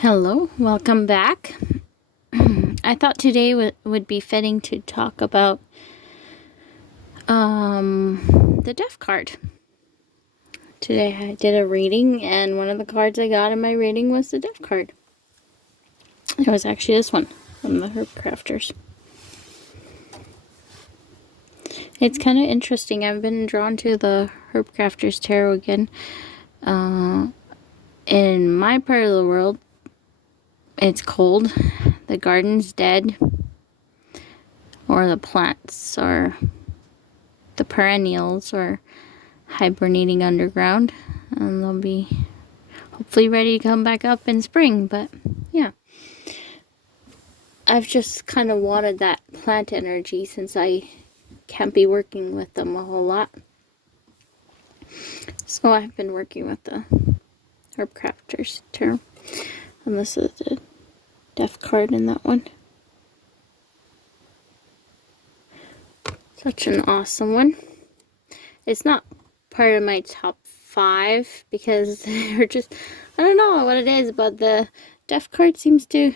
Hello, welcome back. I thought today would be fitting to talk about the deaf card. Today I did a reading, and one of the cards I got in my reading was the deaf card. It was actually this one from the Herb Crafters. It's kind of interesting. I've been drawn to the Herb Crafters Tarot again. In my part of the world, it's cold. The garden's dead. Or the plants, or the perennials, or hibernating underground. And they'll be hopefully ready to come back up in spring. But yeah, I've just kind of wanted that plant energy since I can't be working with them a whole lot. So I've been working with the Herb Crafters Tarot. And this is the deaf card in that one. Such an awesome one. It's not part of my top 5 because they're just, I don't know what it is, but the deaf card seems to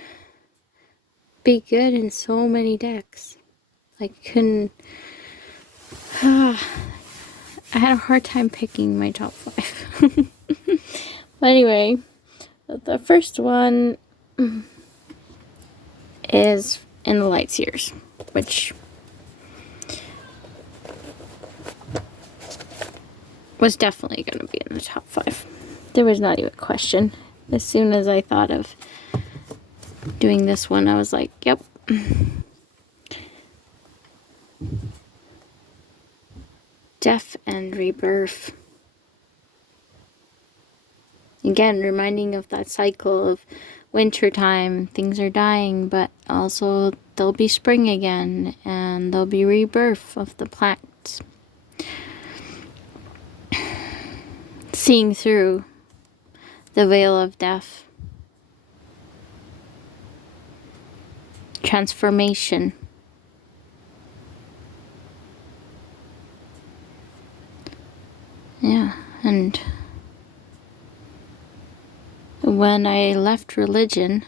be good in so many decks. I couldn't, I had a hard time picking my top 5. But anyway, the first one is in the Light Seers, which was definitely going to be in the top 5. There was not even a question. As soon as I thought of doing this one, I was like, yep. Death and rebirth. Again, reminding of that cycle of winter time. Things are dying, but also there'll be spring again, and there'll be rebirth of the plants. Seeing through the veil of death. Transformation. Yeah, and when I left religion,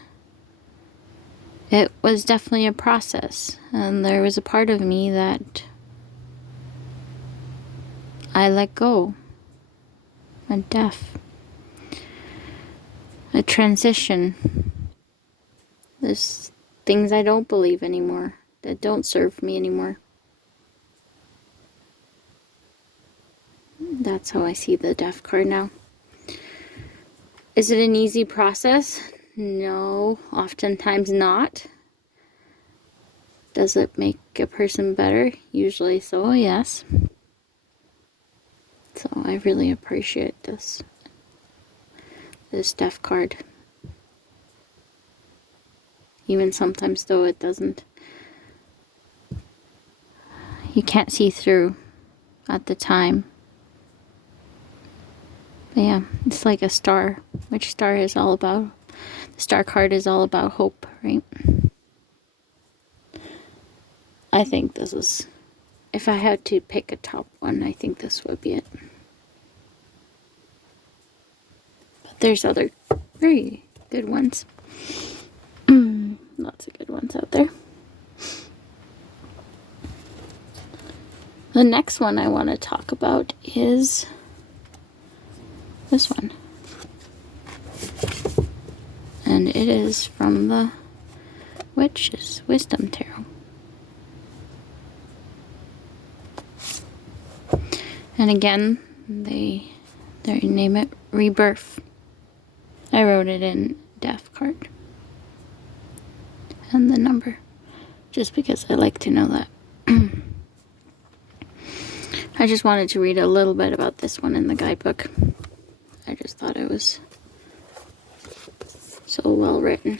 it was definitely a process, and there was a part of me that I let go. A death, a transition. There's things I don't believe anymore, that don't serve me anymore. That's how I see the death card now. Is it an easy process? No, oftentimes not. Does it make a person better? Usually so, yes. So I really appreciate this death card. Even sometimes though it doesn't. You can't see through at the time. But yeah, it's like a star. Which star is all about? The star card is all about hope, right? I think this is, if I had to pick a top one, I think this would be it. But there's other very good ones. Lots of good ones out there. The next one I want to talk about is this one. And it is from the Witch's Wisdom Tarot. And again, they name it Rebirth. I wrote it in death card. And the number, just because I like to know that. I just wanted to read a little bit about this one in the guidebook. I just thought it was so well written.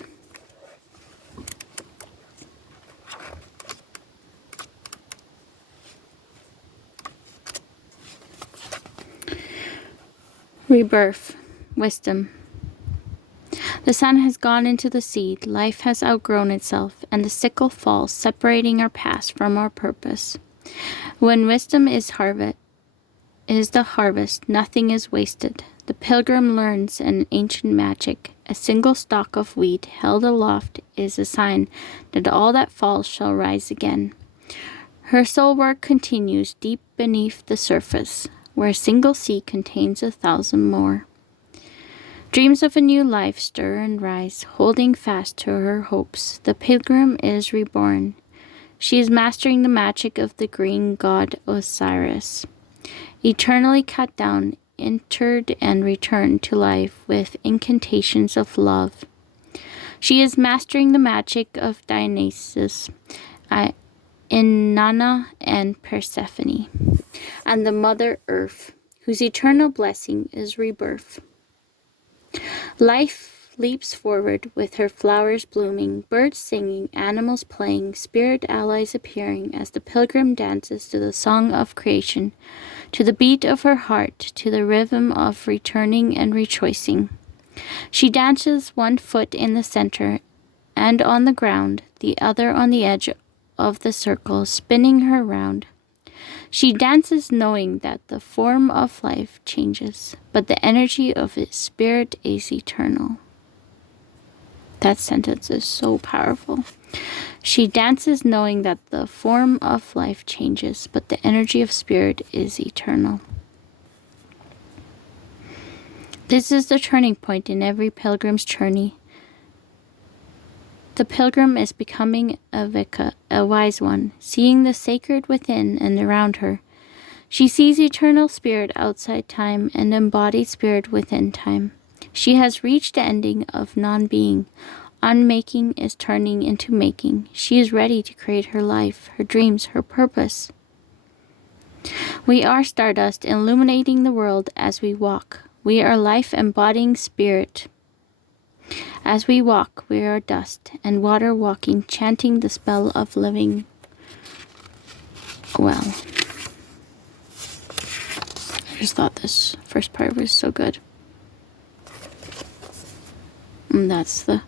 Rebirth, wisdom. The sun has gone into the seed, life has outgrown itself, and the sickle falls, separating our past from our purpose. When wisdom is the harvest, nothing is wasted. The pilgrim learns an ancient magic. A single stalk of wheat held aloft is a sign that all that falls shall rise again. Her soul work continues deep beneath the surface, where a single seed contains 1,000 more. Dreams of a new life stir and rise, holding fast to her hopes. The pilgrim is reborn. She is mastering the magic of the green god Osiris. Eternally cut down, entered and returned to life with incantations of love. She is mastering the magic of Dionysus, Inanna, and Persephone, and the Mother Earth, whose eternal blessing is rebirth. Life leaps forward with her flowers blooming, birds singing, animals playing, spirit allies appearing as the pilgrim dances to the song of creation, to the beat of her heart, to the rhythm of returning and rejoicing. She dances one foot in the center and on the ground, the other on the edge of the circle, spinning her round. She dances knowing that the form of life changes, but the energy of its spirit is eternal. That sentence is so powerful. She dances knowing that the form of life changes, but the energy of spirit is eternal. This is the turning point in every pilgrim's journey. The pilgrim is becoming a Vika, a wise one, seeing the sacred within and around her. She sees eternal spirit outside time and embodied spirit within time. She has reached the ending of non-being. Unmaking is turning into making. She is ready to create her life, her dreams, her purpose. We are stardust illuminating the world as we walk. We are life embodying spirit. As we walk, we are dust and water walking, chanting the spell of living well. I just thought this first part was so good. And that's the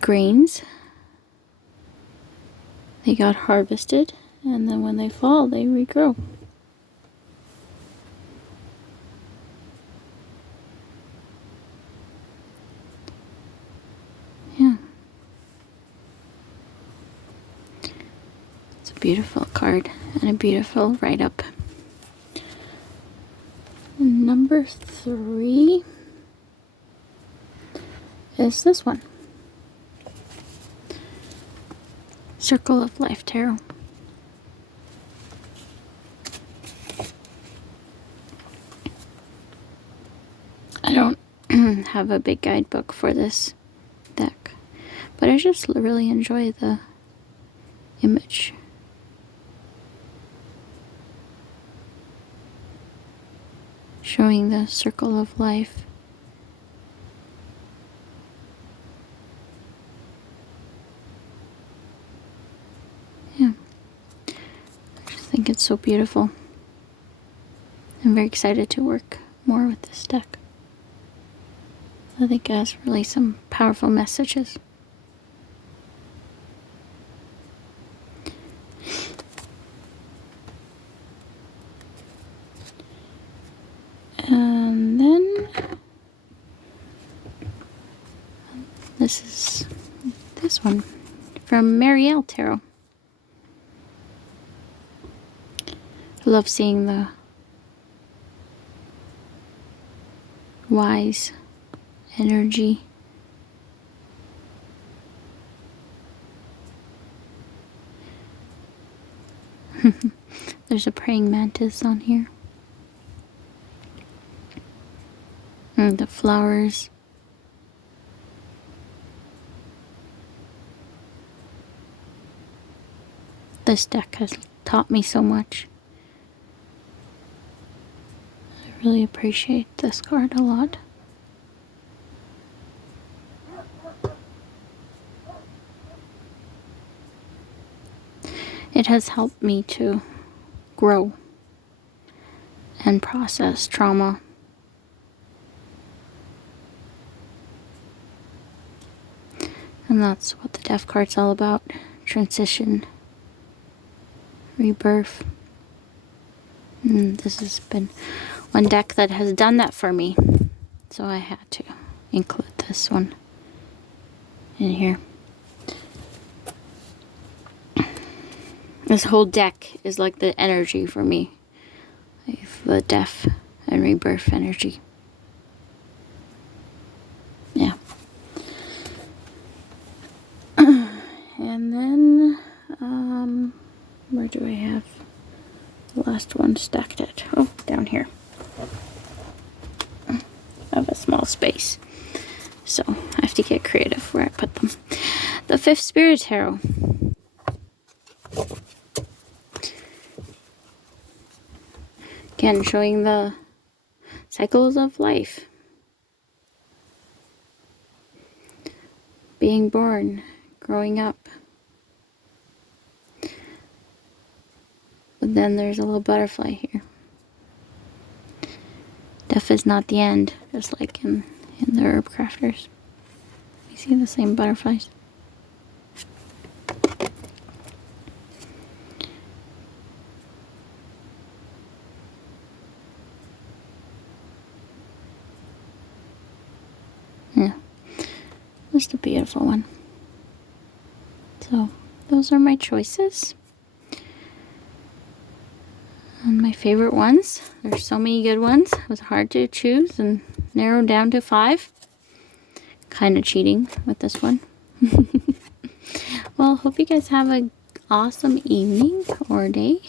grains. They got harvested, and then when they fall, they regrow. Yeah. It's a beautiful card and a beautiful write-up. Number 3 is this one. Circle of Life Tarot. I don't have a big guidebook for this deck, but I just really enjoy the image. Showing the circle of life. Yeah. I just think it's so beautiful. I'm very excited to work more with this deck. I think it has really some powerful messages. And then this is this one from Marielle Tarot. I love seeing the wise energy. There's a praying mantis on here. And the flowers. This deck has taught me so much. I really appreciate this card a lot. It has helped me to grow and process trauma. And that's what the Death card's all about. Transition. Rebirth. And this has been one deck that has done that for me. So I had to include this one in here. This whole deck is like the energy for me. Like the death and rebirth energy. Yeah. And then, where do I have the last one stacked at? Oh, down here. I have a small space. So I have to get creative where I put them. The Fifth Spirit Tarot. Again, showing the cycles of life. Being born, growing up. But then there's a little butterfly here. Death is not the end, just like in the Herb Crafters. You see the same butterflies. Yeah, just a beautiful one. So those are my choices. And my favorite ones. There's so many good ones. It was hard to choose and narrow down to 5. Kind of cheating with this one. Well, hope you guys have an awesome evening or day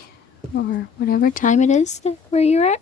or whatever time it is where you're at.